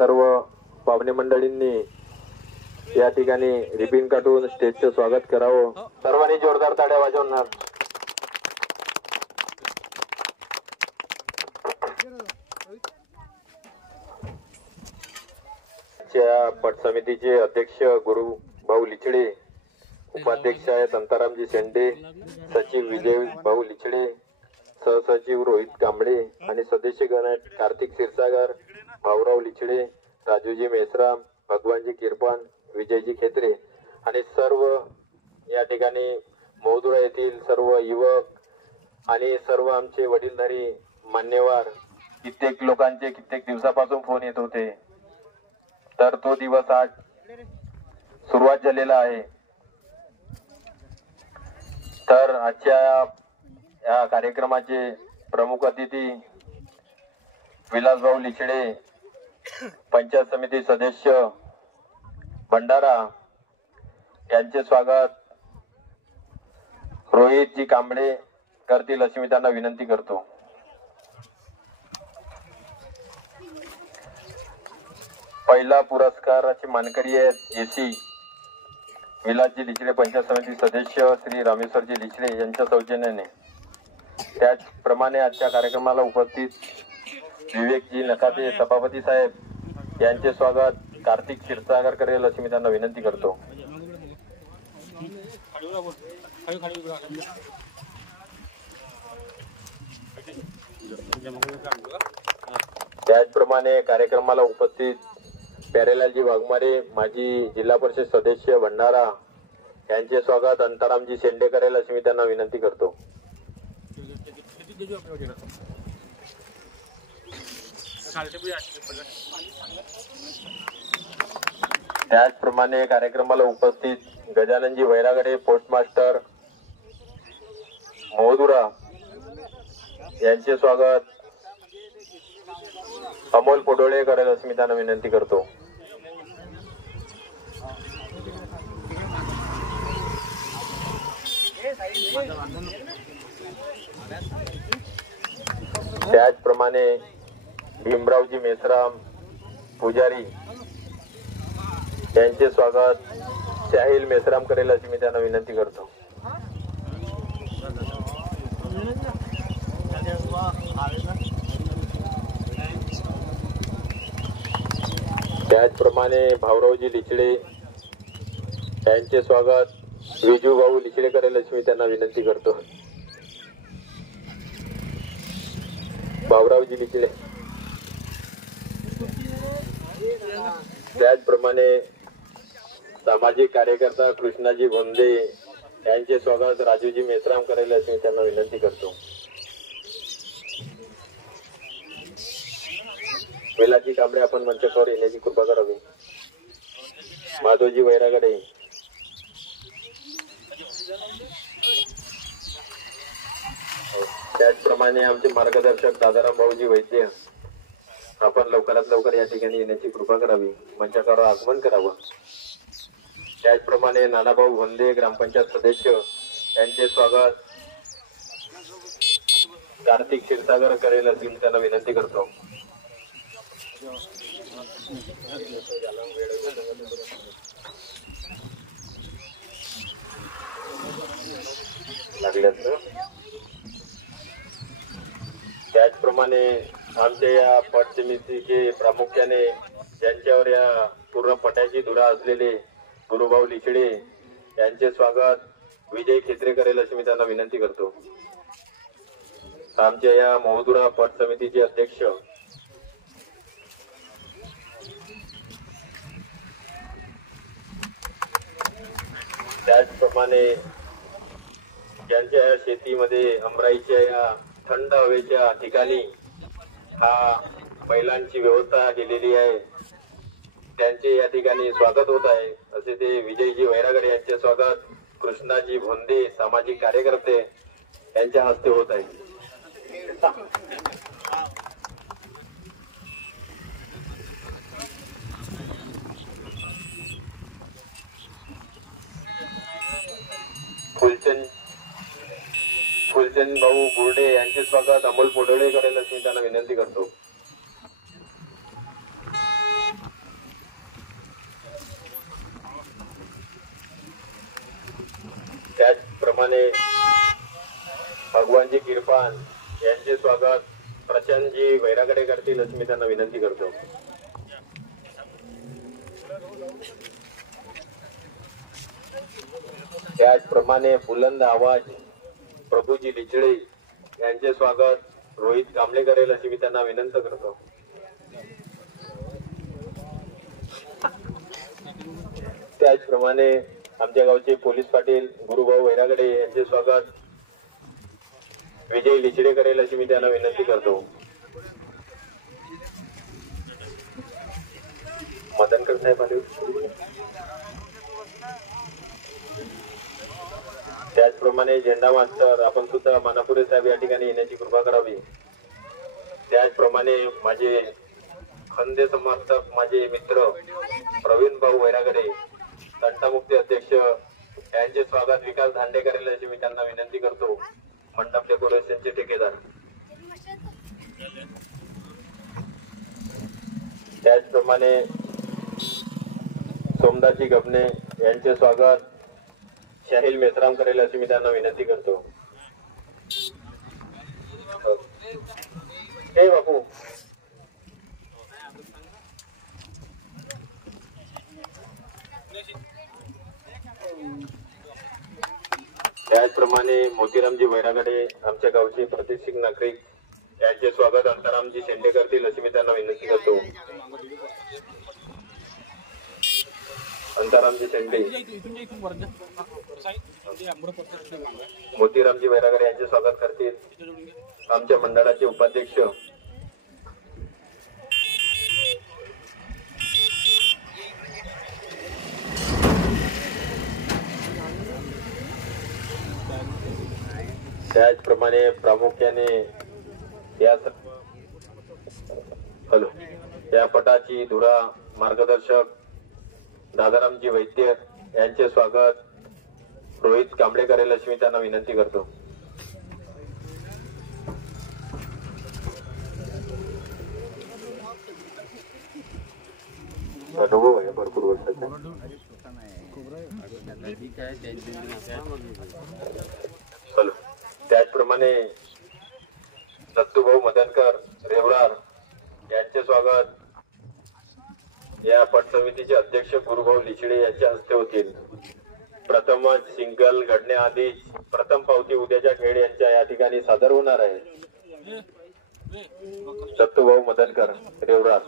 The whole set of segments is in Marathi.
सर्व पाहुणे मंडळींनी या ठिकाणी रिबीन काढून स्टेजचे स्वागत करावं। सर्वांनी जोरदार ताळ्या वाजवणार। पट समितीचे अध्यक्ष गुरु भाऊ लिचडे, उपाध्यक्ष आहेत अंतारामजी शेंडे, सचिव विजय भाऊ लिचडे, सहसचिव रोहित कांबळे आणि सदस्यगण आहेत कार्तिक क्षीरसागर, भाऊराव लिचडे, राजूजी मेसराम, भगवानजी किरपान, विजयजी खेत्रे आणि सर्व या ठिकाणी मौदुरा येथील सर्व युवक आणि सर्व आमचे वडीलधारी मान्यवर। कित्येक लोकांचे कित्येक दिवसापासून फोन येत होते, तर तो दिवस आज सुरुवात झालेला आहे। तर आजच्या या कार्यक्रमाचे प्रमुख अतिथी विलासभाऊ लिचडे, पंचायत समिती सदस्य भंडारा यांचे स्वागत रोहितजी कांबळे करतील अशी मी त्यांना विनंती करतो। पहिला पुरस्काराची मानकरी आहेत एसी विलासजी लिचडे, पंचायत समिती सदस्य श्री रामेश्वरजी लिचडे यांच्या सौजन्याने। त्याचप्रमाणे आजच्या कार्यक्रमाला उपस्थित विवेकजी नकाते सभापती साहेब यांचे स्वागत कार्तिक क्षीरसागर करेल अशी मी त्यांना विनंती करतो। त्याचप्रमाणे कार्यक्रमाला उपस्थित प्यारेलालजी वाघमारे, माजी जिल्हा परिषद सदस्य भंडारा यांचे स्वागत अंतारामजी शेंडे करेल अशी मी त्यांना विनंती करतो। त्याचप्रमाणे कार्यक्रमाला उपस्थित गजाननजी वैरागडे, पोस्टमास्टर मौदुरा यांचे स्वागत अमोल पोडोळे करेल अशी मी त्यांना विनंती करतो। त्याचप्रमाणे भीमरावजी मेसराम पुजारी यांचे स्वागत शाहील मेसराम करेल अशी मी त्यांना विनंती करतो। त्याचप्रमाणे भाऊरावजी लिचडे यांचे स्वागत विजू भाऊ लिचडे करेल अशी मी त्यांना विनंती करतो। भाऊरावजी लिचडे। त्याचप्रमाणे सामाजिक कार्यकर्ता कृष्णाजी भोंदे यांचे स्वागत राजूजी मेसराम करेल अशी मी त्यांना विनंती करतो। विलासजी कांबळे आपण मंचावर येण्याची कृपा करावी। माधवजी वैरागडे, त्याचप्रमाणे आमचे मार्गदर्शक दादाराम भाऊजी वैद्य आपण लवकरात लवकर या ठिकाणी येण्याची कृपा करावी, मंचावर आगमन करावं। त्याचप्रमाणे नानाभाऊ भोंदे ग्रामपंचायत सदस्य यांचे स्वागत कार्तिक क्षीरसागर करेल अशी त्यांना विनंती करतो। त्याचप्रमाणे आमच्या या पट समितीचे प्रामुख्याने ज्यांच्यावर या पूर्ण पटाची धुरा असलेले गुरुभाऊ लिचडे यांचे स्वागत विजय खेत्रे करेल अशी मी त्यांना विनंती करतो। आमच्या या मौदुरा पट समितीचे अध्यक्ष त्याचप्रमाणे ज्यांच्या शेतीमध्ये अमराईच्या या थंड हवेच्या ठिकाणी हा बैलांची व्यवस्था केलेली आहे, त्यांचे या ठिकाणी स्वागत होत आहे असे ते विजयजी वैरागडे यांचे स्वागत कृष्णाजी भोंदे सामाजिक कार्यकर्ते यांच्या हस्ते होत आहे। फुलचंद भाऊ बुर्डे यांचे स्वागत अमोल पोडोळे करेल अशी त्यांना विनंती करतो। त्याचप्रमाणे भगवानजी किरपान यांचे स्वागत प्रशांतजी वैरागडे करतील अशी मी त्यांना विनंती करतो. त्याचप्रमाणे बुलंद आवाज प्रभूजी लिचडे यांचे स्वागत रोहित कांबळे करेल अशी मी त्यांना विनंती करतो. त्याचप्रमाणे आमच्या गावचे पोलीस पाटील गुरुभाऊ वैरागडे यांचे स्वागत विजय लिचडे करेल अशी मी त्यांना विनंती करतो. मदनकर साहेब आले. त्याचप्रमाणे झेंडा मास्तर आपण सुद्धा मानापुरे साहेब या ठिकाणी येण्याची कृपा करावी. त्याचप्रमाणे माझे खंदे समर्थक माझे मित्र प्रवीण भाऊ वैरागडे तंटामुक्ती अध्यक्ष यांचे स्वागत विकास धांडे करेल अशी मी त्यांना विनंती करतो. मंडप डेकोरेशनचे ठेकेदार. त्याचप्रमाणे सोमदासजी गबने यांचे स्वागत शाहील मेसराम करेल अशी मी त्यांना विनंती करतो. हे बापू त्याचप्रमाणे मोतीरामजी वैरागडे आमच्या गावचे प्रतिष्ठित नागरिक यांचे स्वागत अंतरामजी शेंडे करतील अशी मी त्यांना विनंती करतो. अंतरामजी शेंडे मोतीरामजी वैरागडे यांचे स्वागत करतील. आमच्या मंडळाचे उपाध्यक्ष त्याचप्रमाणे प्रामुख्याने या पटाची धुरा मार्गदर्शक दादारामजी वैद्य यांचे स्वागत रोहित कांबळे करेल अशी मी त्यांना विनंती करतो. अनुभव आहे भरपूर वर्षाचा. त्याचप्रमाणे दत्तूभाऊ मदनकर रेवरार यांचे स्वागत या पट समितीचे अध्यक्ष गुरुभाऊ लिचडे यांच्या हस्ते होतील. प्रथमच सिंगल घडण्याआधी प्रथम पावती उद्याच्या खेळ यांच्या या ठिकाणी सादर होणार आहे. दत्तूभाऊ मदनकर रेवरार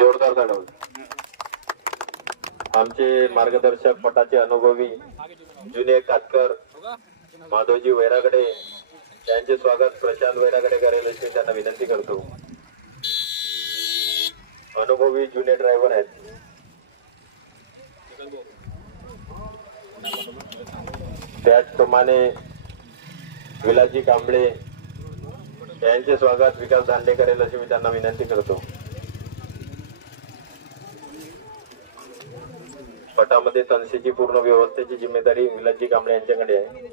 जोरदार ताडव. आमचे मार्गदर्शक पटाचे अनुभवी जुने कातकर माधवजी वैरागडे यांचे स्वागत प्रशांत वैरागडे करेल अशी त्यांना विनंती करतो. अनुभवी जुने ड्रायव्हर आहेत. त्याचप्रमाणे विलासजी कांबळे यांचे स्वागत विकास दांडे करेल अशी मी त्यांना विनंती करतो. पटामध्ये तनसेची पूर्ण व्यवस्थेची जिम्मेदारी विलासजी कांबळे यांच्याकडे आहे.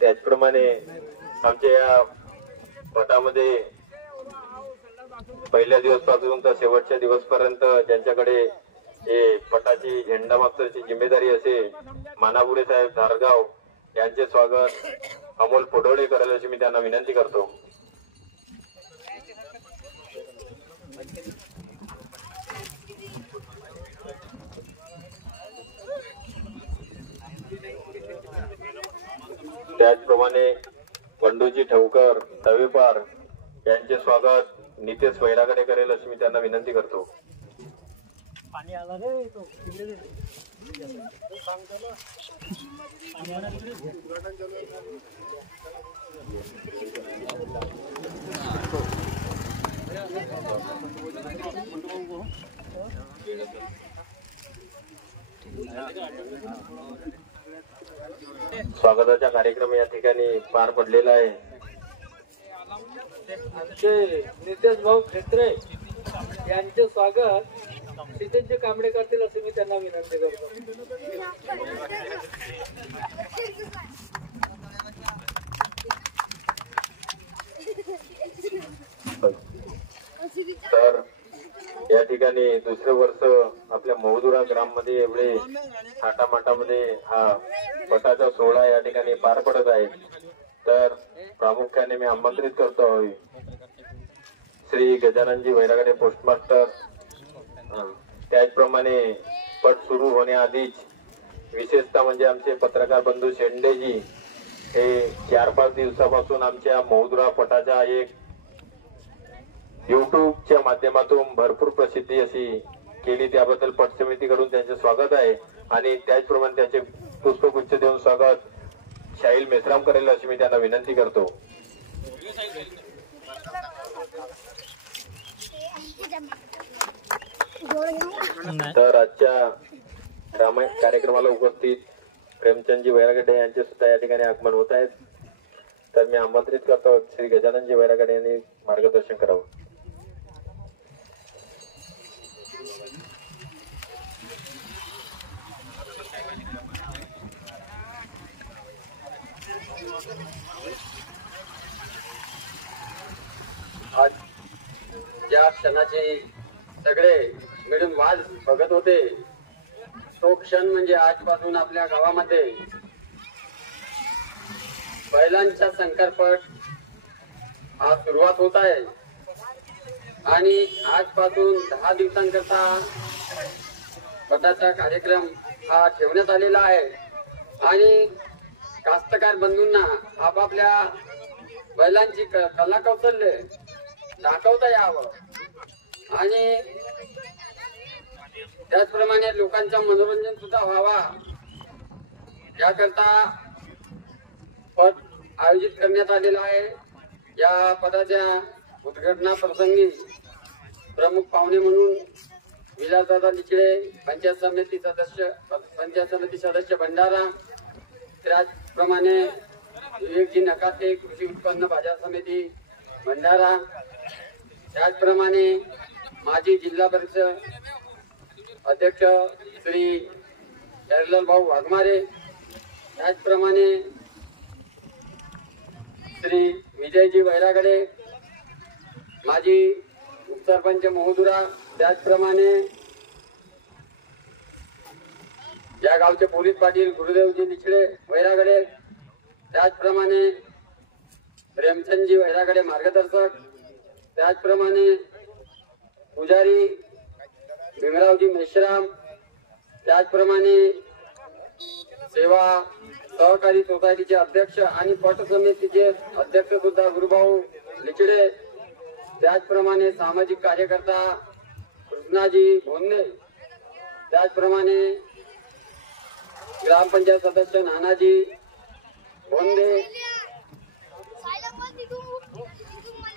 त्याचप्रमाणे आमच्या या पटामध्ये पहिल्या दिवसपासून तर शेवटच्या दिवसपर्यंत ज्यांच्याकडे हे पटाची झेंडा मास्टरची जिम्मेदारी असेल मानापुरे साहेब धारगाव यांचे स्वागत अमोल पोडोळे करेल अशी मी त्यांना विनंती करतो. त्याचप्रमाणे बंडूजी ठवकर तवेपार यांचे स्वागत नितेश वैरागडे करेल अशी मी त्यांना विनंती करतो. स्वागताचा कार्यक्रम या ठिकाणी पार पडलेला आहे. आमचे नितेश भाऊ खेत्रे यांचे स्वागत क्षितिज कांबळे करतील असे मी त्यांना विनंती करतो. तर या ठिकाणी दुसरे वर्ष आपल्या मौदुरा ग्राम मध्ये एवढे थाटामाटामध्ये हा पटाचा सोहळा या ठिकाणी पार पडत आहे. तर प्रामुख्याने मी आमंत्रित करतो आहे श्री गजाननजी वैरागडे पोस्टमास्टर. त्याचप्रमाणे पट सुरू होण्याआधीच विशेषतः म्हणजे आमचे पत्रकार बंधू शेंडेजी हे 4-5 दिवसापासून आमच्या मौदुरा पटाच्या एक युट्यूबच्या माध्यमातून भरपूर प्रसिद्धी अशी केली, त्याबद्दल पट समितीकडून त्यांचे स्वागत आहे. आणि त्याचप्रमाणे त्यांचे पुष्पगुच्छ देऊन स्वागत शाहील मेश्राम करेल अशी मी त्यांना विनंती करतो. तर आजच्या कार्यक्रमाला उपस्थित प्रेमचंदजी वैरागडे यांचे सुद्धा या ठिकाणी आगमन होत आहेत. तर मी आमंत्रित करतो श्री गजाननजी वैरागडे यांनी मार्गदर्शन करावं. आज ज्या क्षणाचे सगळे मिळून वाट बघत होते तो क्षण म्हणजे आजपासून आपल्या गावामध्ये बैलांचा शंकरपट हा सुरुवात होत आहे. आणि आजपासून 10 दिवसांकरता पटाचा कार्यक्रम हा ठेवण्यात आलेला आहे. आणि कास्तकार बंधूंना आपापल्या बैलांची कला कौशल्य दाखवता यावं आणि त्याचप्रमाणे लोकांचं मनोरंजन सुद्धा व्हावा याकरता पद आयोजित करण्यात आलेला आहे. या पदाच्या उद्घाटना प्रसंगी प्रमुख पाहुणे म्हणून विलासदादा लिचडे पंचायत समिती सदस्य भंडारा, त्याचप्रमाणे विवेकजी नकाते कृषी उत्पन्न बाजार समिती भंडारा, त्याचप्रमाणे माजी जिल्हा परिषद अध्यक्ष श्री कैलाल भाऊ वाघमारे, त्याचप्रमाणे श्री विजयजी वैरागडे माजी उपसरपंच मौदुरा, त्याचप्रमाणे या गावचे पोलीस पाटील गुरुदेवजी लिचडे वैरागडे, त्याचप्रमाणे प्रेमचंदजी वैरागडे मार्गदर्शक, त्याचप्रमाणे पुजारी भीमरावजी मेश्राम, त्याचप्रमाणे सेवा सहकारी सोसायटीचे अध्यक्ष आणि पट समितीचे अध्यक्ष सुद्धा गुरुभाऊ लिचडे, त्याचप्रमाणे सामाजिक कार्यकर्ता कृष्णाजी भोंदे, त्याचप्रमाणे ग्रामपंचायत सदस्य नानाजी भोंदे.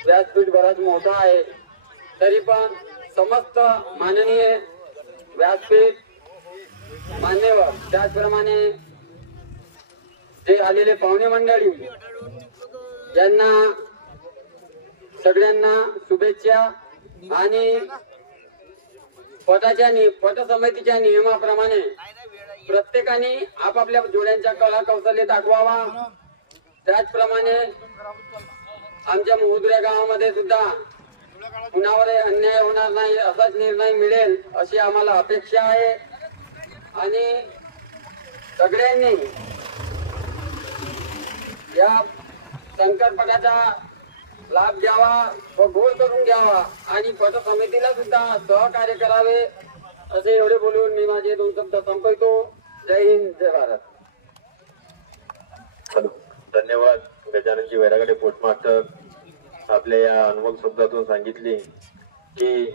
व्यासपीठ बराच मोठा आहे तरी पण समस्त माननीय व्यासपीठ मान्यवर, त्याचप्रमाणे जे आलेले पाहुणे मंडळी यांना सगळ्यांना शुभेच्छा. आणि पट समितीच्या नियमाप्रमाणे प्रत्येकाने आपापल्या जोड्यांच्या कला कौशल्य दाखवावा. त्याचप्रमाणे आमच्या मौदुरा गावामध्ये सुद्धा कुणावर अन्याय होणार नाही असाच निर्णय मिळेल अशी आम्हाला अपेक्षा आहे. आणि सगळ्यांनी या शंकरपटाचा लाभ घ्यावा व गोड करून घ्यावा आणि पट समितीला सुद्धा सहकार्य करावे असे एवढे बोलून मी माझे 2 शब्द संपवतो. जय हिंद, जय भारत. धन्यवाद. गजाननजी वैरागडे पोस्टमास्टर आपल्या या अनुभव शब्दातून सांगितले की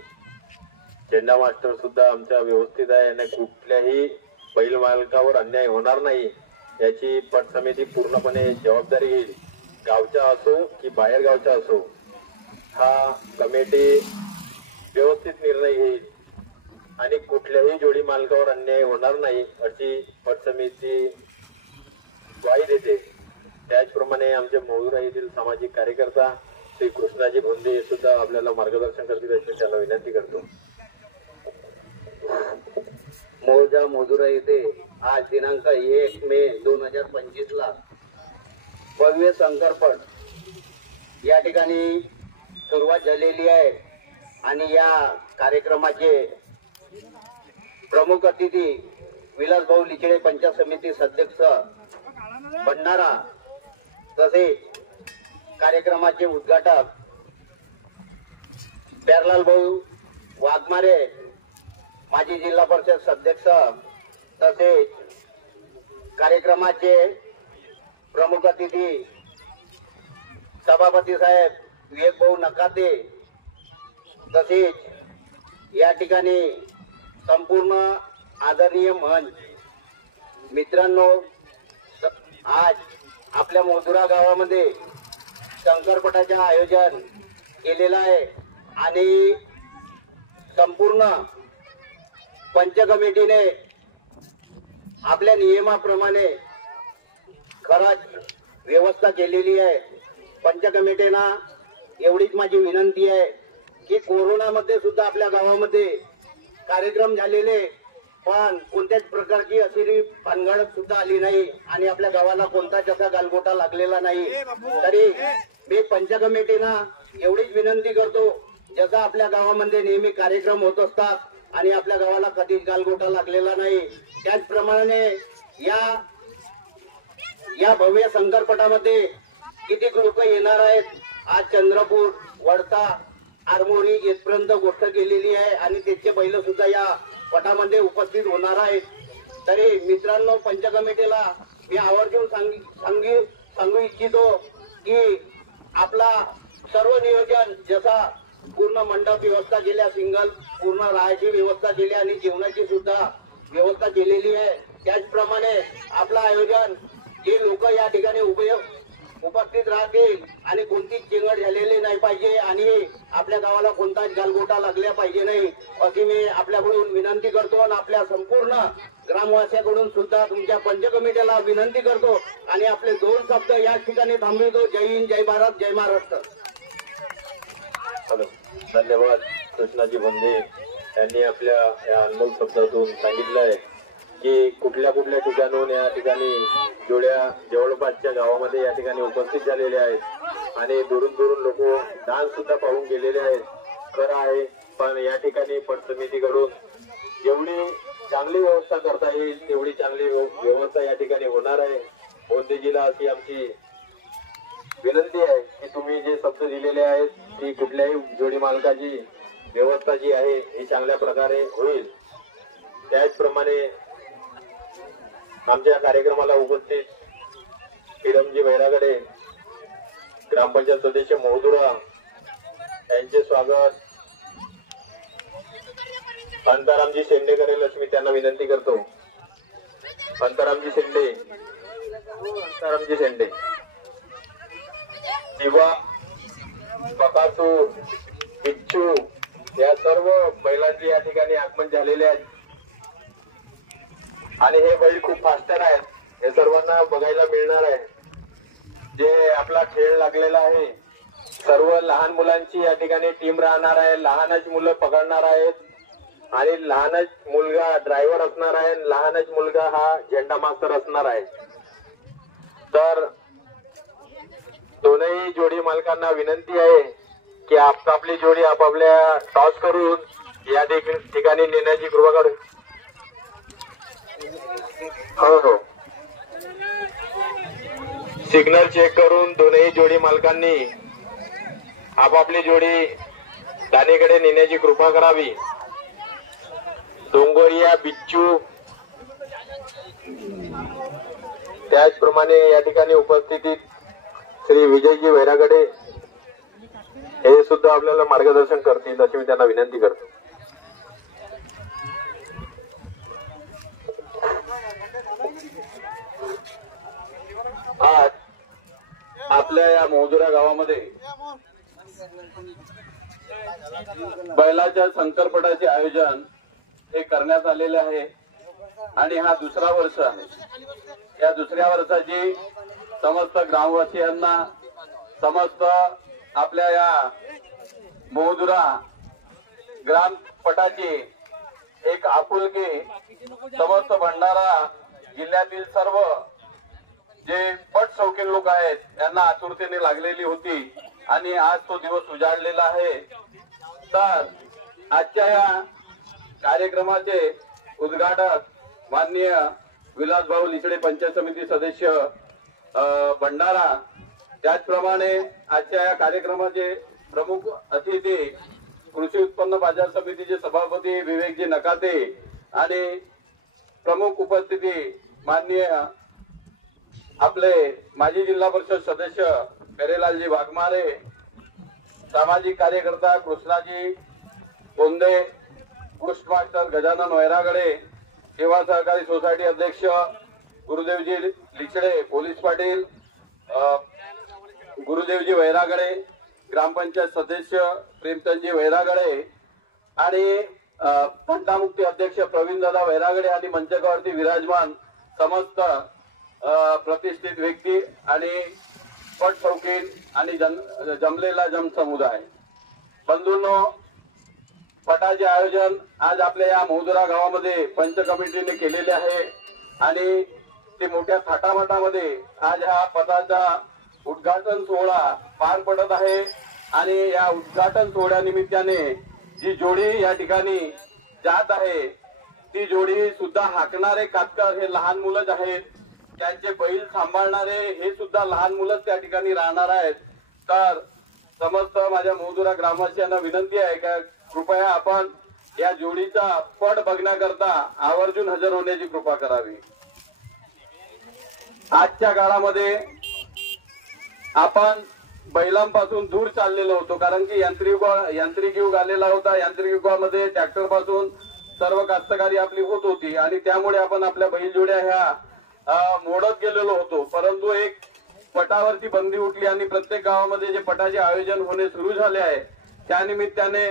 झेंडा मास्टर सुद्धा आमच्या व्यवस्थित आहे आणि कुठल्याही बैल मालकावर अन्याय होणार नाही याची पट समिती पूर्णपणे जबाबदारी घेईल. गावचा असो की बाहेर गावचा असो हा कमिटी व्यवस्थित निर्णय घेईल आणि कुठल्याही जोडी मालकावर अन्याय होणार नाही अशी पट समिती ग्वाही देते. त्याचप्रमाणे आमच्या मौदुरा येथील सामाजिक कार्यकर्ता श्री कृष्णाजी भोंदे सुद्धा आपल्याला मार्गदर्शन करतील अशी त्यांना विनंती करतो. मौजा मौदुरा येथे आज दिनांक 1 मे 2025 ला भव्य शंकरपट या ठिकाणी सुरुवात झालेली आहे. आणि या कार्यक्रमाचे प्रमुख अतिथी विलासभाऊ लिचडे पंचायत समिती सदस्य भंडारा, तसेच कार्यक्रमाचे उद्घाटक प्यारलाल भाऊ वाघमारे माजी जिल्हा परिषद सदस्य, तसेच कार्यक्रमाचे प्रमुख अतिथी सभापती साहेब विवेक भाऊ नकाते, तसेच या ठिकाणी संपूर्ण आदरणीय मंच मित्रांनो, आज आपल्या मोदुरा गावामध्ये शंकरपटाचे आयोजन केलेलं आहे आणि संपूर्ण पंच कमिटीने आपल्या नियमाप्रमाणे खरंच व्यवस्था केलेली आहे. पंच कमिटीना एवढीच माझी विनंती आहे की कोरोनामध्ये सुद्धा आपल्या गावामध्ये कार्यक्रम झालेले, पण कोणत्याच प्रकारची अशी भानगड सुद्धा आली नाही आणि आपल्या गावाला कोणताच असा गालबोटा लागलेला नाही. तरी मी पंच कमिटीना एवढीच विनंती करतो, जसा आपल्या गावामध्ये नेहमी कार्यक्रम होत असतात आणि आपल्या गावाला कधीच गालबोटा लागलेला नाही, त्याचप्रमाणे या भव्य शंकरपटामध्ये किती लोक येणार आहेत. आज चंद्रपूर, वडता, आरमोरी येथपर्यंत गोष्ट केलेली आहे आणि त्याचे बैल सुद्धा या पटामध्ये उपस्थित होणार आहेत. तरी मित्रांनो, पंच कमिटीला मी आवर्जून सांगू इच्छितो की आपला सर्व नियोजन, जसा पूर्ण मंडप व्यवस्था केल्या, सिंगल पूर्ण राहायची व्यवस्था केली आणि जेवणाची सुद्धा व्यवस्था केलेली आहे, त्याचप्रमाणे आपलं आयोजन जे लोक या ठिकाणी उपस्थित राहतील आणि कोणतीच चिंगड झालेली नाही पाहिजे आणि आपल्या गावाला कोणताच गालगोटा लागला पाहिजे नाही, अशी मी आपल्याकडून विनंती करतो आणि आपल्या संपूर्ण ग्रामवासियांकडून सुद्धा तुमच्या पंच कमिटीला विनंती करतो आणि आपले 2 शब्द या ठिकाणी थांबवितो. जय हिंद, जय भारत, जय महाराष्ट्र. धन्यवाद. कृष्णाजी बोंदे यांनी आपल्या या अनुभव शब्दातून सांगितलं आहे की कुठल्या ठिकाणून या ठिकाणी जोड्या जवळपासच्या गावामध्ये या ठिकाणी उपस्थित झालेले आहेत आणि दुरून लोक डान्स सुद्धा पाहून गेलेले आहेत. खरं आहे, पण या ठिकाणी पट समितीकडून जेवढी चांगली व्यवस्था करता येईल तेवढी चांगली व्यवस्था या ठिकाणी होणार आहे. बोंदेजीला अशी आमची विनंती आहे की तुम्ही जे शब्द दिलेले आहेत ती कुठल्याही जोडी मालकाची व्यवस्था जी आहे ही चांगल्या प्रकारे होईल. त्याचप्रमाणे आमच्या कार्यक्रमाला उपस्थित हिरमजी वैरागडे, ग्रामपंचायत सदस्य महोदुरा यांचे स्वागत. अंतारामजी शेंडे करेल अशी मी त्यांना विनंती करतो. अंतारामजी शेंडे किंवा बकासूर, बिच्छू या सर्व बैलांचे या ठिकाणी आगमन झालेले आहेत आणि हे बैल खूप फास्टर आहेत. हे सर्वांना बघायला मिळणार आहे. जे आपला खेळ लागलेला आहे, सर्व लहान मुलांची या ठिकाणी टीम राहणार आहे. लहानच मुलं पकडणार आहेत आणि लहानच मुलगा ड्रायव्हर असणार आहे, लहानच मुलगा हा झेंडा मास्तर असणार आहे. तर दोनही जोडी मालकांना विनंती आहे की आपली जोडी आपापल्या टॉस करून या ठिकाणी नेण्याची कृपा करू. हो, सिग्नल चेक करून दोनही जोडी मालकांनी आपापली जोडी दाणेकडे नेण्याची कृपा करावी. डोंगरिया, बिच्छू त्याचप्रमाणे या ठिकाणी उपस्थित श्री विजयजी वैरागडे हे सुद्धा आपल्याला मार्गदर्शन करतील अशी मी त्यांना विनंती करतो. आज आपल्या या मोदुरा गावामध्ये बैलाच्या शंकरपटाचे आयोजन हे करण्यात आलेले आहे आणि हा 2रा वर्ष आहे. या 2ऱ्या वर्षाची समस्त ग्रामवासियांना, समस्त आपल्या या मोदुरा ग्रामपटाची एक आपुलकी समस्त भंडारा जिल्ह्यातील सर्व जे पट शौकीन लोक आहेत यांना आतुरतेने लागलेली होती आणि आज तो दिवस उजाडलेला आहे. तर आजच्या या कार्यक्रमाचे उद्घाटक माननीय विलासभाऊ लिचडे पंचायत समिती सदस्य भंडारा, त्याचप्रमाणे आजच्या या कार्यक्रमाचे प्रमुख अतिथी कृषी उत्पन्न बाजार समितीचे सभापती विवेकजी नकाते आणि प्रमुख उपस्थिती माननीय आपले माजी जिल्हा परिषद सदस्य पेरेलालजी वाघमारे, सामाजिक कार्यकर्ता कृष्णाजी बोंदे, पोस्ट मास्टर गजानन वैरागडे, सेवा सहकारी सोसायटी अध्यक्ष गुरुदेवजी लिचडे, पोलीस पाटील गुरुदेवजी वैरागडे, ग्रामपंचायत सदस्य प्रेमचंदजी वैरागडे आणि तंटामुक्ती अध्यक्ष प्रवीणदादा वैरागडे आणि मंचकावरती विराजमान समस्त प्रतिष्ठित व्यक्ती आणि पट शौकीन आणि जमलेला जनसमुदाय, बंधूंनो, पटाचे आयोजन आज आपल्या या महुदरा गावामध्ये पंच कमिटीने केलेले आहे आणि ते मोठ्या थाटामाटामध्ये आज हा पटाचा उद्घाटन सोहळा पार पडत आहे आणि या उद्घाटन सोहळ्यानिमित्ताने जी जोडी या ठिकाणी जात आहे ती जोडी सुद्धा हाकणारे कातकर हे लहान मुलंच आहेत, त्यांचे बैल सांभाळणारे हे सुद्धा लहान मुलंच त्या ठिकाणी राहणार आहेत. तर समस्त माझ्या महुदरा ग्रामवासियांना विनंती आहे का कृपया आपण या जोडीचा पट बघण्याकरता आवर्जून हजर होण्याची कृपा करावी. आजच्या काळामध्ये आपण बैलांपासून दूर चाललेलो होतो, कारण की यांत्रिक युग आलेला होता. यांत्रिक युगामध्ये ट्रॅक्टर पासून सर्व कास्तकारी आपली होत होती आणि त्यामुळे आपण आपल्या बैलजोड्या ह्या मोडत गेलेलो होतो. परंतु एक पटावरती बंदी उठली आणि प्रत्येक गावामध्ये जे पटाचे आयोजन होणे सुरू झाले आहे त्यानिमित्ताने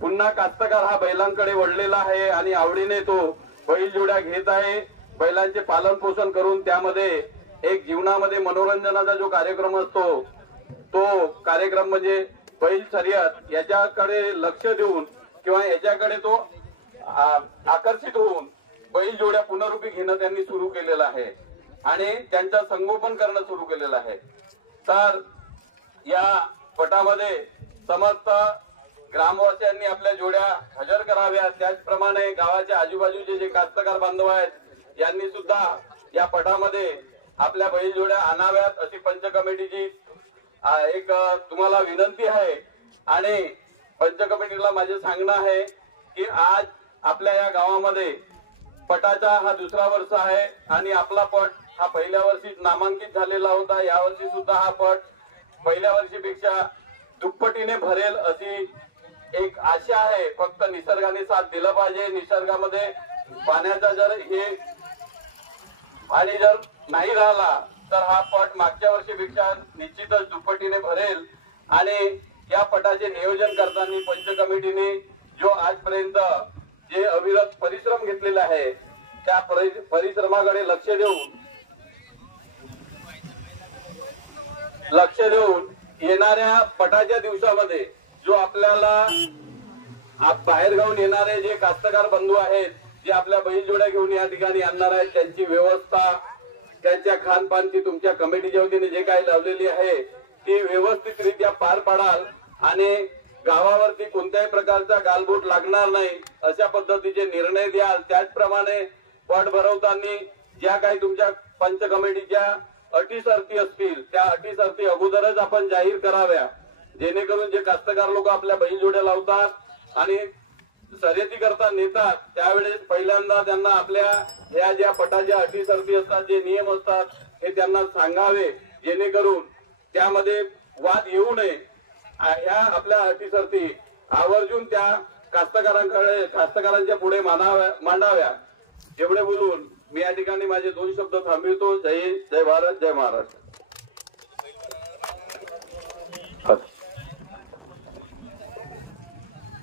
पुन्हा कास्तकार हा बैलांकडे वळलेला आहे आणि आवडीने तो बैलजोड्या घेत आहे. बैलांचे पालन पोषण करून त्यामध्ये एक जीवनामध्ये मनोरंजनाचा जो कार्यक्रम असतो तो कार्यक्रम म्हणजे बैल शर्यत, याच्याकडे लक्ष देऊन किंवा याच्याकडे तो आकर्षित होऊन बैल जोड्या पुनरुपी घेणं त्यांनी सुरू केलेलं आहे आणि त्यांचं संगोपन करणं सुरू केलेलं आहे. तर या पटामध्ये समस्त ग्रामवासियांनी आपल्या जोड्या हजर कराव्या. त्याचप्रमाणे गावाच्या आजूबाजूचे जे कास्तकार बांधव आहेत यांनी सुद्धा या पटामध्ये आपल्या बैल जोड्या आणाव्यात अशी पंच कमिटीची एक तुम्हाला विनंती आहे. आणि पंच कमिटीला माझे सांगणं आहे की आज आपल्या या गावामध्ये पटाचा हा दुसरा वर्ष आहे आणि आपला पट हा पहिल्या वर्षी नामांकित झालेला होता. यावर्षी सुद्धा हा पट पहिल्या वर्षीपेक्षा दुप्पटीने भरेल अशी एक आशा आहे. फक्त निसर्गाने साथ दिला पाहिजे. निसर्गामध्ये पाण्याचा पाणी जर नाही राहिला तर हा पट मागच्या वर्षीपेक्षा निश्चितच दुप्पटीने भरेल. आणि या पटाचे नियोजन करताना पंच कमिटीने जो आजपर्यंत जे अविरत परिश्रम घेतलेला आहे त्या परिश्रमाकडे लक्ष देऊन येणाऱ्या पटाच्या दिवसामध्ये जो आपल्याला बाहेर गावून येणारे जे कास्तकार बंधू आहेत जे आपल्या बैलजोड्या घेऊन या ठिकाणी आणणार आहेत त्यांची व्यवस्था, त्यांच्या खानपानची तुमच्या कमिटीच्या वतीने जे काही लावलेली आहे ती व्यवस्थितरित्या पार पाडाल आणि गावावरती कोणत्याही प्रकारचा गालबोट लागणार नाही अशा पद्धतीचे निर्णय द्याल. त्याचप्रमाणे पट भरवताना ज्या काही तुमच्या पंच कमिटीच्या अटी शर्ती असतील त्या अटी शर्ती अगोदरच आपण जाहीर कराव्या, जेणेकरून जे कास्तकार लोक आपल्या बैलजोड्या लावतात आणि शर्यती करता नेतात त्यावेळेस पहिल्यांदा त्यांना आपल्या ह्या ज्या पटाच्या अटी शर्ती असतात, जे नियम असतात हे त्यांना सांगावे, जेणेकरून त्यामध्ये वाद येऊ नये. ह्या आपल्या अटी शर्ती आवर्जून त्या कास्तकारांच्या पुढे मांडाव्या. एवढे बोलून मी या ठिकाणी माझे 2 शब्द थांबवितो. जय हिंद, जय भारत, जय महाराष्ट्र.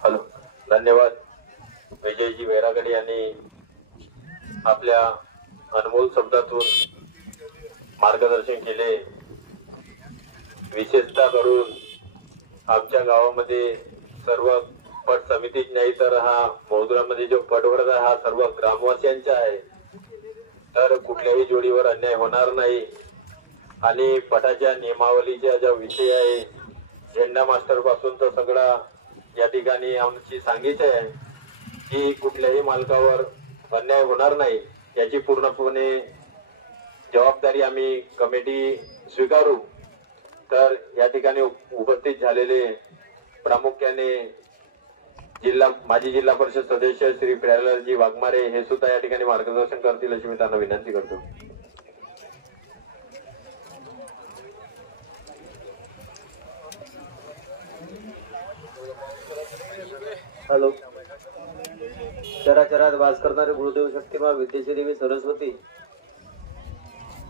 हॅलो, धन्यवाद. विजयजी वैरागडे यांनी आपल्या अनमोल शब्दातून मार्गदर्शन केले. विशेषतः करून आमच्या गावामध्ये सर्व पट समितीच नाही तर हा महुदरामध्ये जो पट भरत आहे हा सर्व ग्रामवासियांचा आहे. तर कुठल्याही जोडीवर अन्याय होणार नाही. आणि पटाच्या नियमावलीचा जो विषय आहे झेंडा मास्टर पासून तर सगळा या ठिकाणी आमची सांगितली आहे की कुठल्याही मालकावर अन्याय होणार नाही याची पूर्णपणे जबाबदारी आम्ही कमिटी स्वीकारू। तर या ठिकाणी उपस्थित झालेले प्रामुख्याने माजी जिल्हा परिषद सदस्य श्री प्यारेलालजी वाघमारे हे सुद्धा या ठिकाणी मार्गदर्शन करतील अशी मी त्यांना विनंती करतो। हॅलो, चराचरात वास करणारे गुरुदेव शक्तिमान विद्येची देवी सरस्वती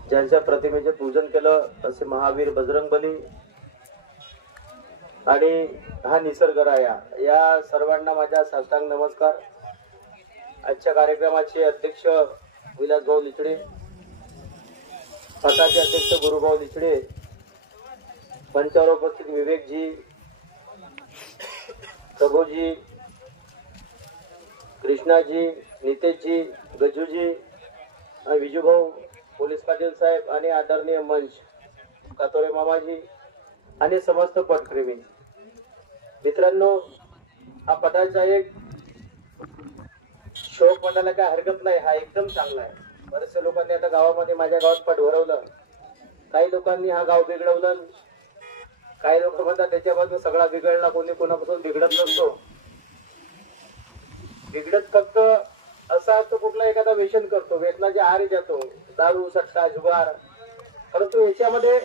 ज्यांच्या प्रतिमेचे पूजन केलं असे महावीर बजरंगबली आणि हा निसर्गराया या सर्वांना माझा साष्टांग नमस्कार। आजच्या कार्यक्रमाचे अध्यक्ष विलासभाऊ लिचडे, पटाचे अध्यक्ष गुरुभाऊ लिचडे, मंचावर उपस्थित विवेकजी, प्रभूजी, कृष्णाजी, नितेशजी, गजूजी, विजूभाऊ, पोलीस पाटील साहेब आणि आदरणीय मंच, कातोरे मामाजी आणि समस्त पटप्रेमी मित्रांनो, हा पटाचा एक शोक म्हणायला काय हरकत नाही, हा एकदम चांगला आहे। बरेचसे लोकांनी आता गावामध्ये माझ्या गावात पट भरवलं, काही लोकांनी हा गाव बिघडवलं, काही लोक म्हणतात त्याच्यापासून सगळा बिघडला, कोणी कोणापासून बिघडत नसतो। बिघडत फक्त असा असतो कुठला एखादा व्यसन करतो, व्यसनाच्या आहारी जातो, दारू सट्टा जुगार, परंतु याच्यामध्ये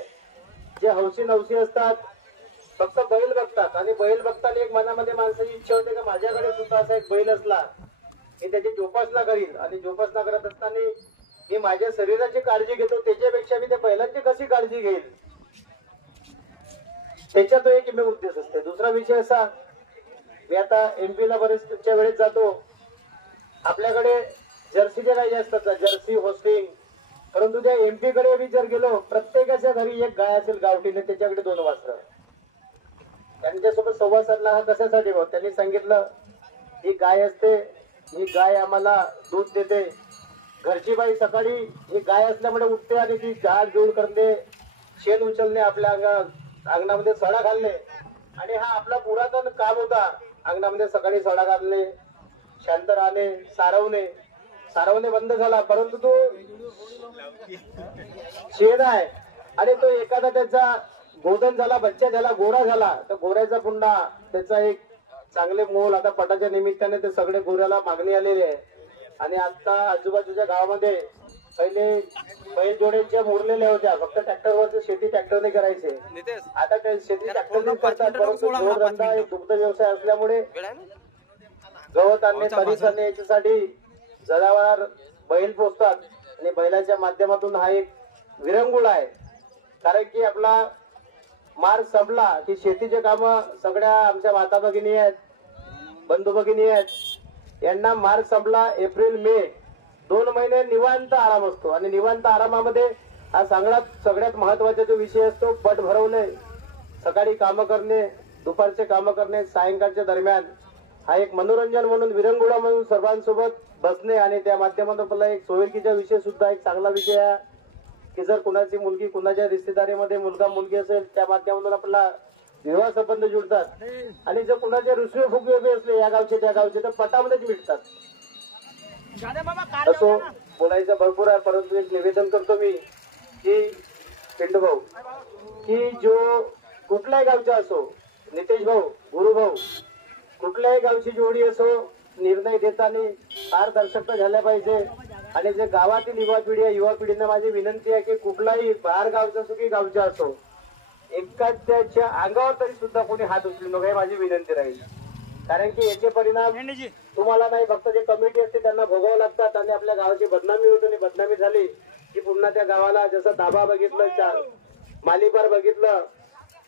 जे हौशी नवशी असतात फक्त बैल बघतात आणि बैल बघताना एक मनामध्ये माणसाची इच्छा होते की माझ्याकडे सुद्धा असा एक बैल असला की त्याची जोपासना करील आणि जोपासना करत असताना मी माझ्या शरीराची काळजी घेतो त्याच्यापेक्षा मी त्या बैलांची कशी काळजी घेईल त्याचा तो एक मी उद्देश असते। दुसरा विषय असा, मी आता MP ला बरेचच्या वेळेस जातो, आपल्याकडे जर्सीच्या गायी असतात, जर्सी होस्टिंग, परंतु त्या MP कडे मी जर गेलो प्रत्येकाच्या घरी एक गाय असेल गावठीने, त्याच्याकडे 2 वासरं। त्यांच्यासोबत संवाद साधला हा कशासाठी भाऊ, त्यांनी सांगितलं ही गाय असते, ही गाय आम्हाला दूध देते, घरची बाई सकाळी ही गाय असल्यामुळे उठते आणि ती झाड जोड करणे, शेण उचलणे, आपल्या अंगणामध्ये सडा घालणे, आणि हा आपला पुरातन काम होता। अंगणामध्ये सकाळी सडा घालणे, शांत राहणे, सारवणे बंद झाला, परंतु तो शेण आहे आणि तो एखादा त्याचा गोधन झाला, बच्चा झाला, गोरा झाला, तर गोऱ्याचा पुन्हा त्याचा एक चांगले मोल आता पटाच्या निमित्ताने ते सगळे गोऱ्याला मागणी आलेली आहे। आणि आता आजूबाजूच्या गावामध्ये पहिले बैल जोड्यांच्या मुरलेल्या होत्या, फक्त ट्रॅक्टरवरची शेती ट्रॅक्टरने करायचे, आता शेती ट्रॅक्टरने करतात, परंतु जोडधंदा एक दुग्ध व्यवसाय असल्यामुळे गवत आणणे, तणीस आणणे याच्यासाठी जनावर बैल पोचतात आणि बैलाच्या माध्यमातून हा एक विरंगुळा आहे। कारण की आपला मार्च संपला की शेतीचे काम सगळ्या आमच्या माता भगिनी आहेत, बंधू भगिनी आहेत, यांना मार्च संपला, एप्रिल मे 2 महिने निवांत आराम असतो आणि निवांत आरामामध्ये हा सगळ्यात महत्वाचा जो विषय असतो पट भरवणे, सकाळी काम करणे, दुपारचे काम करणे, सायंकाळच्या दरम्यान हा एक मनोरंजन म्हणून विरंगुळा म्हणून सर्वांसोबत बसणे आणि त्या माध्यमातून आपला एक सोयीचा विषय सुद्धा एक चांगला विषय आहे की जर कुणाची मुलगी कुणाच्या रिश्तेदारीमध्ये मुलगा मुलगी असेल त्या माध्यमातून आपला विवाह संबंध जुळतात आणि जर कुणाचे रुसवे फुगवे असले या गावचे त्या गावचे तर पटामध्येच मिटतात। असो बोलायचं भरपूर आहे, परंतु एक निवेदन करतो मी की पिंटू भाऊ की जो कुठल्याही गावचा असो, नितेश भाऊ, गुरु भाऊ, कुठल्याही गावची जोडी असो, निर्णय देताना पारदर्शकता झाल्या पाहिजे। आणि जे गावातील युवा पिढींना माझी विनंती आहे की कुठलाही बाहेर गावचा असो की गावचा असो, एखाद्याच्या अंगावर तरी सुद्धा कोणी हात उचलू नका ही माझी विनंती राहील। कारण की याचे परिणाम तुम्हाला नाही फक्त जे कमिटी असते त्यांना भोगावं लागतात आणि आपल्या गावाची बदनामी होते आणि बदनामी झाली की पुन्हा त्या गावाला जसं दाबा बघितलं, मालीबार बघितलं,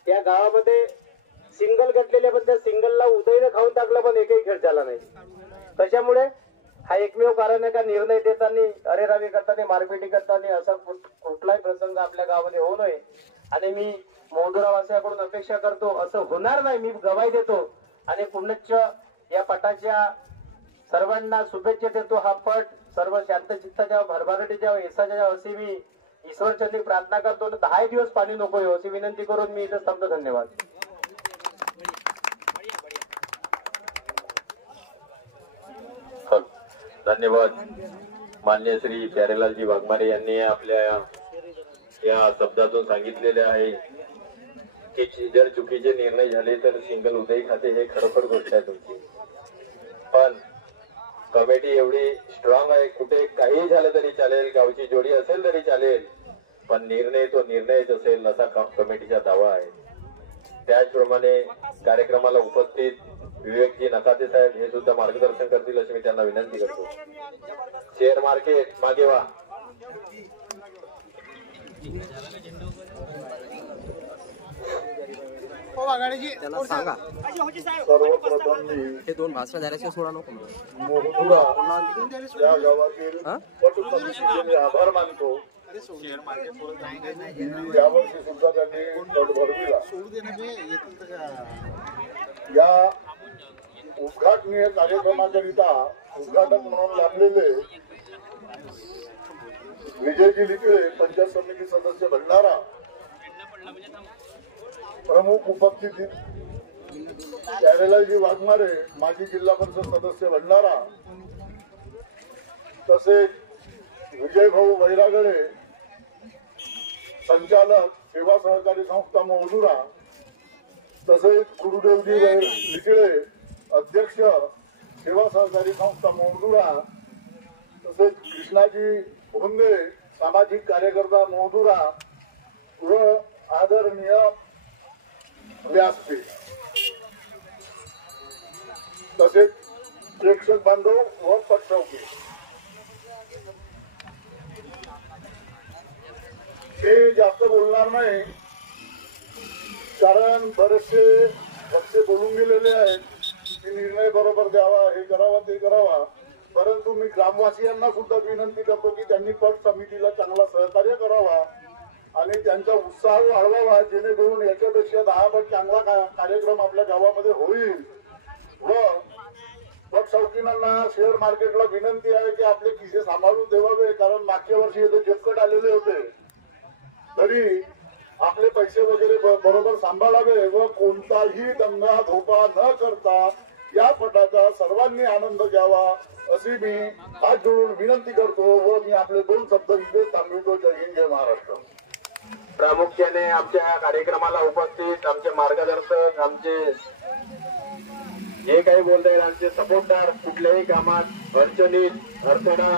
या गावामध्ये सिंगल घटलेल्या पण त्या सिंगलला उदयनं खाऊन टाकलं पण एकही खेळ झाला नाही। त्याच्यामुळे हा एकमेव कारण आहे का निर्णय देताना अरेरावी करताना मारपिटी करताना असा कुठलाही प्रसंग आपल्या गावामध्ये होऊ नये आणि मी मोंडुरावासियाकडून अपेक्षा करतो असं होणार नाही, मी गवाही देतो आणि पुण्यच्छ या पटाच्या सर्वांना शुभेच्छा देतो। हा पट सर्व शांत चित्ताच्या भरभराटीच्या यशाच्या अशी मी ईश्वरचरणी प्रार्थना करतो। 10 दिवस पाणी नको अशी विनंती करून मी इथं थांबतो। धन्यवाद। धन्यवाद. मान्य श्री प्यारेलालजी वाघमारे यांनी आपल्या या शब्दातून सांगितलेले आहे की जर चुकीचे निर्णय झाले तर सिंगल उदय खाते हे खरोखर गोष्ट आहे तुमची. पण कमिटी एवढी स्ट्रॉंग आहे, कुठे काही झालं तरी चालेल, गावची जोडी असेल तरी चालेल, पण निर्णय तो निर्णयच असेल असा कमिटीचा दावा आहे. त्याचप्रमाणे कार्यक्रमाला उपस्थित विवेकजी नकाते साहेब हे सुद्धा मार्गदर्शन करतील अशी मी त्यांना विनंती करतो. शेअर मार्केट मागे व्हा. सर्वप्रथम मी हे दोन भाषण झाल्याशिवाय सोडा नको. मोहदुरा या गावातील पटसमितीचे आभार मानतो. यावर्षी सुद्धा त्यांनी तट भरविला. या उद्घाटनीय कार्यक्रमाकरिता उद्घाटक म्हणून लाभलेले विजयजी लिकळे, पंचायत समिती सदस्य भंडारा, प्रमुख उपस्थित प्यारेलालजी वाघमारे, माजी जिल्हा परिषद सदस्य भंडारा, तसेच विजयभाऊ वैरागडे, संचालक सेवा सहकारी संस्था मोहदुरा, तसेच गुरुदेवजी लिकळे, अध्यक्ष सेवा सहकारी संस्था मोहदुरा, तसेच कृष्णाजी भोंदे, सामाजिक कार्यकर्ता मोहदुरा व आदरणीय व्यासपीठ, तसेच प्रेक्षक बांधव व पटचौकी. हे जास्त बोलणार नाही कारण बरेचसे पक्ष बोलून गेलेले आहेत की निर्णय बरोबर द्यावा, हे करावा ते करावा. परंतु मी ग्रामवासियांना सुद्धा विनंती करतो की त्यांनी पट समितीला चांगला सहकार्य करावा आणि त्यांचा उत्साह वाढवावा, जेणेकरून याच्यापेक्षा 10 पट चांगला कार्यक्रम आपल्या गावामध्ये होईल. व पट चौकीनांना शेअर मार्केटला विनंती आहे की आपले खिसे सांभाळून ठेवावे, कारण मागच्या वर्षी इथे जेपकट आलेले होते तरी आपले पैसे वगैरे बरोबर सांभाळावे व कोणताही दंगा धोका न करता या पटाचा सर्वांनी आनंद घ्यावा अशी मी हात जोडून विनंती करतो व मी आपले 2 शब्द इथे थांबवितो. जय हिंद, जय महाराष्ट्र. प्रामुख्याने आमच्या कार्यक्रमाला उपस्थित आमचे मार्गदर्शक, आमचे जे काही बोलताय, आमचे सपोर्टदार, कुठल्याही कामात अडचणीत अडथळा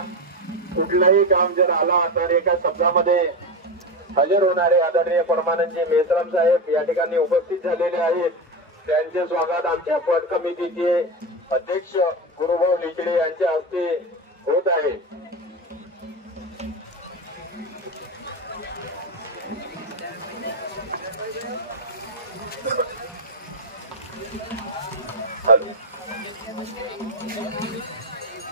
कुठलाही काम जर आला तर एका शब्दामध्ये हजर होणारे आदरणीय परमानंदजी मेश्राम साहेब या ठिकाणी उपस्थित झालेले आहेत. त्यांचे स्वागत आमच्या पट कमिटीचे अध्यक्ष गुरुभाऊ लिकळे यांच्या हस्ते होत आहे.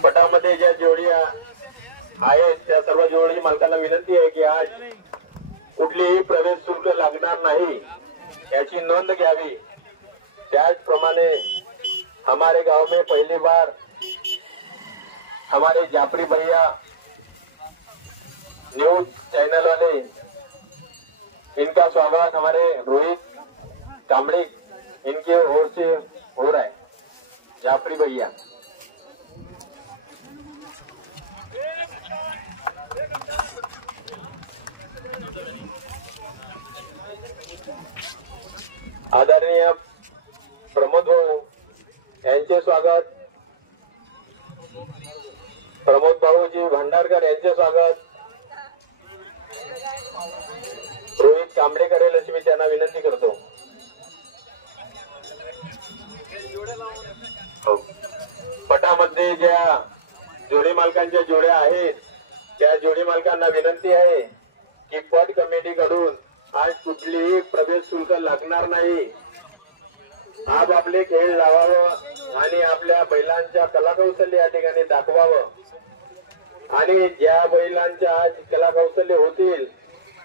पटामध्ये ज्या जोडी आहेत त्या सर्व जोडी मालकांना विनंती आहे की आज कुठलीही प्रवेश शुल्क लागणार नाही याची नोंद घ्यावी. त्याचप्रमाणे हमारे गांव में पहली बार हमारे जाफरी भैया न्यूज चैनल वाले, इनका स्वागत हमारे रोहित कामड़े इनके ओर से हो रहा है. जाफरी भैया आदरणीय प्रमोद भाऊ यांचे स्वागत, प्रमोद भाऊजी भंडारकर यांचे स्वागत, रोहित कांबळे करेल अशी मी त्यांना विनंती करतो. पटामध्ये ज्या जोडी मालकांच्या जोड्या आहेत त्या जोडी मालकांना विनंती आहे की पट कमिटीकडून आज कुठलीही प्रवेश शुल्क लागणार नाही. आज आपले खेळ लावावं आणि आपल्या बैलांच्या कलाकौशल्य या ठिकाणी दाखवावं आणि ज्या बैलांच्या आज कलाकौशल्य होतील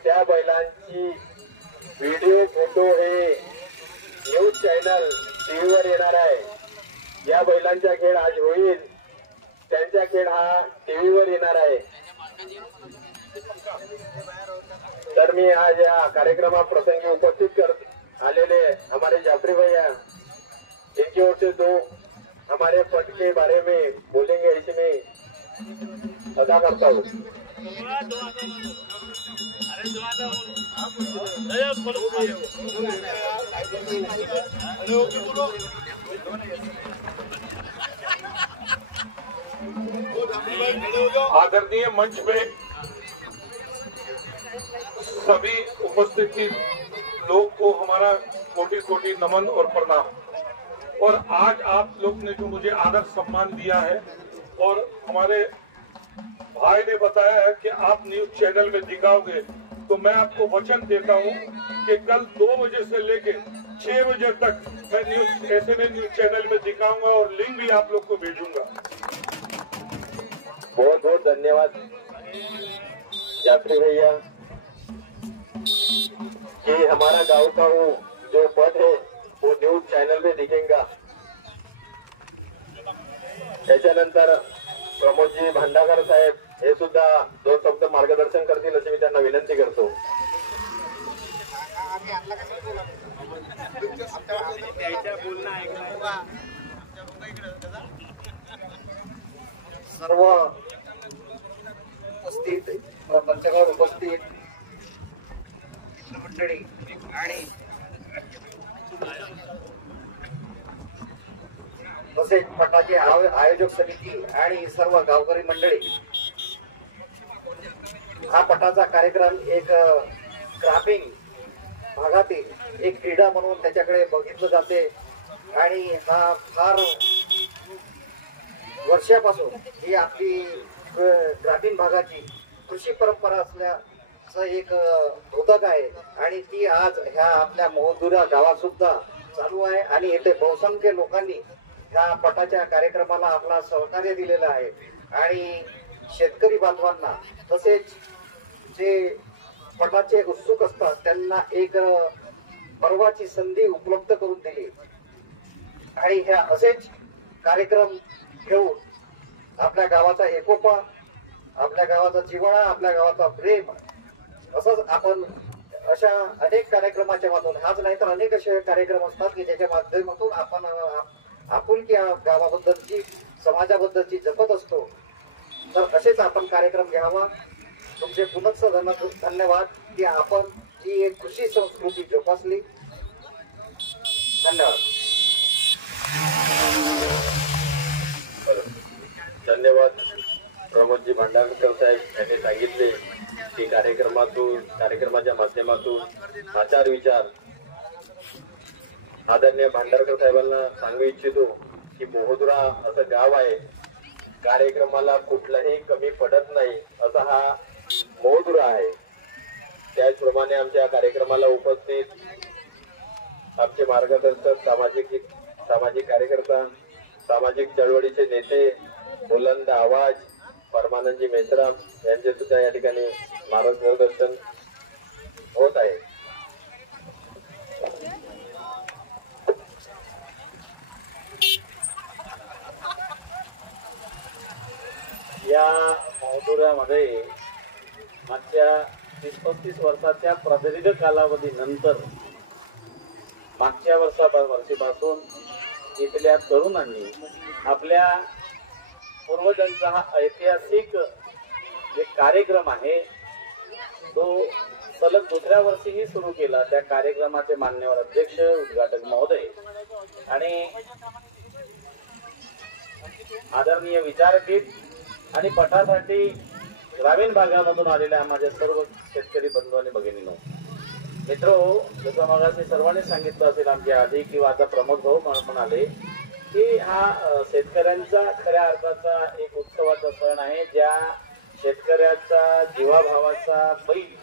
त्या बैलांची व्हिडिओ फोटो हे न्यूज चॅनल टीव्हीवर येणार आहे. ज्या बैलांचा खेळ आज होईल त्यांचा खेळ हा टीव्हीवर येणार आहे. तर मी आज या कार्यक्रमा प्रसंगी उपस्थित कर आलेले हमारे जाफरी भैया, इनकी ओर से 2 हमारे पट के बारे में बोलेंगे. इसमें अदा करता हूँ। आदरणीय मंच पे सभी उपस्थित लोग को हमारा कोटि कोटि नमन और प्रणाम। और आज आप लोग ने जो मुझे आदर सम्मान दिया है और हमारे भाई ने बताया है कि आप न्यूज चैनल में दिखाओगे, तो मैं आपको वचन देता हूं कि कल 2 बजे से लेके 6 बजे तक मैं न्यूज एसएनए न्यूज चैनल में दिखाऊंगा और लिंक भी आप लोग को भेजूंगा। बहुत बहुत धन्यवाद यात्री भैया। ये हमारा गांव का वो जो पद है वो न्यूज चॅनल में दिखेगा। त्याच्यानंतर प्रमोदजी भांडागर साहेब हे सुद्धा 2 शब्द मार्गदर्शन करतील अशी मी त्यांना विनंती करतो। सर्व उपस्थित मंचावर उपस्थित मंडळी आणि तसेच पटाचे आयोजक समिती आणि सर्व गावकरी मंडळी, हा पटाचा कार्यक्रम एक ग्रामीण भागातील एक क्रीडा म्हणून त्याच्याकडे बघितलं जाते आणि हा फार वर्षापासून ही आपली ग्रामीण भागाची कृषी परंपरा असल्याचं एक द्योतक आहे आणि ती आज ह्या आपल्या मोहदुरा गावात सुद्धा चालू आहे आणि येथे बहुसंख्य लोकांनी ह्या पटाच्या कार्यक्रमाला आपला सहकार्य दिलेलं आहे आणि शेतकरी बांधवांना तसेच जे पटाचे उत्सुक असतात त्यांना एक पर्वाची संधी उपलब्ध करून दिली आणि ह्या असेच कार्यक्रम घेऊन आपल्या गावाचा एकोपा, आपल्या गावाचा जिव्हाळा, आपल्या गावाचा प्रेम असंच आपण अशा अनेक कार्यक्रमाच्या माध्यमातून, हाच नाही तर अनेक असे कार्यक्रम असतात की ज्याच्या माध्यमातून आपण आपुलकी गावाबद्दलची, समाजाबद्दलची जपत असतो। तर असेच आपण कार्यक्रम घ्यावा। तुमचे पुनश्च धन्यवाद की आपण जी एक कृषी संस्कृती जोपासली। धन्यवाद। धन्यवाद प्रमोदजी भांडारकर साहेब यांनी सांगितले की कार्यक्रमाच्या माध्यमातून आचार विचार। आदरणीय भांडारकर साहेबांना सांगू इच्छितो की मोहदुरा असं गाव आहे, कार्यक्रमाला कुठलाही कमी पडत नाही असा हा मोहदुरा आहे। त्याचप्रमाणे आमच्या कार्यक्रमाला उपस्थित आमचे मार्गदर्शक, सामाजिक कार्यकर्ता, सामाजिक चळवळीचे नेते, बुलंद आवाज परमानंदजी मेश्राम यांचे सुद्धा या ठिकाणी मार्गदर्शन होत आहे। या मोहदुऱ्यामध्ये मागच्या 30-35 वर्षाच्या प्रदीर्घ कालावधीनंतर मागच्या वर्षीपासून इथल्या तरुणांनी आपल्या पूर्वजांचा हा ऐतिहासिक जे कार्यक्रम आहे तो सलग 2ऱ्या वर्षीही सुरू केला। त्या कार्यक्रमाचे मान्यवर अध्यक्ष, उद्घाटक महोदय आणि आदरणीय विचारपीठ आणि पटासाठी ग्रामीण भागामधून आलेल्या माझ्या सर्व शेतकरी बंधू आणि भगिनींनो, मित्रो, जसं मगाशी सर्वांनी सांगितलं असेल आमच्या आधी किंवा आता प्रमोद भाऊ म्हणाले की हा शेतकऱ्यांचा खऱ्या अर्थाचा एक उत्सवाचा सण आहे, ज्या शेतकऱ्याचा जीवाभावाचा बैल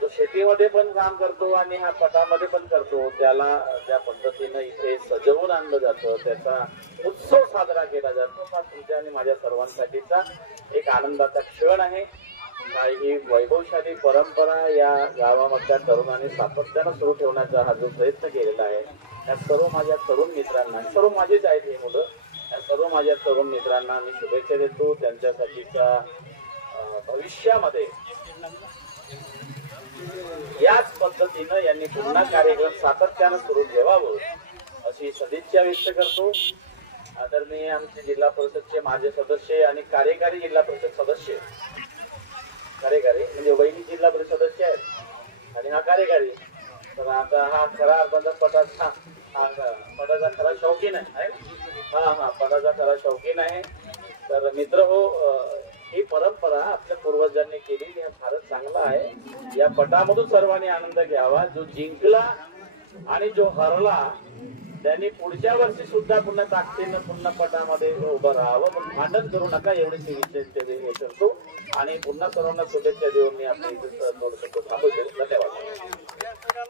जो शेतीमध्ये पण काम करतो आणि हा पटामध्ये पण करतो, त्याला ज्या पद्धतीनं इथे सजवून आणलं जातं, त्याचा उत्सव साजरा केला जातो, हा तुमच्या आणि माझ्या सर्वांसाठीचा एक आनंदाचा क्षण आहे। ही वैभवशाली परंपरा या गावामधल्या तरुणांनी सातत्यानं सुरू ठेवण्याचा हा जो प्रयत्न केलेला आहे, या सर्व माझ्या तरुण मित्रांना, सर्व माझेच आहेत हे मुलं, या सर्व माझ्या तरुण मित्रांना मी शुभेच्छा देतो। त्यांच्यासाठीच्या भविष्यामध्ये याच पद्धतीनं यांनी पुन्हा कार्यक्रम सातत्यानं सुरू ठेवावं अशी सदिच्छा व्यक्त करतो आदरणीय आमचे जिल्हा परिषदचे माजी सदस्य आणि कार्यकारी जिल्हा परिषद सदस्य, कार्यकारी म्हणजे वैदिक जिल्हा परिषद सदस्य आहेत आणि हा कार्यकारी. तर आता हा खरा अर्थाचा पटाचा खरा शौकीन आहे. पटाचा खरा शौकीन आहे. तर मित्र हो, ही परंपरा आपल्या पूर्वजांनी केलेली फारच चांगला आहे. या पटामधून सर्वांनी आनंद घ्यावा. जो जिंकला आणि जो हरला त्यांनी पुढच्या वर्षी सुद्धा पुन्हा ताकदीनं पुन्हा पटामध्ये उभं राहावं. पण भांडण करू नका एवढीच विनंती करतो आणि पुन्हा सर्वांना शुभेच्छा देऊन मी आपल्या इथे थांबवतो. धन्यवाद.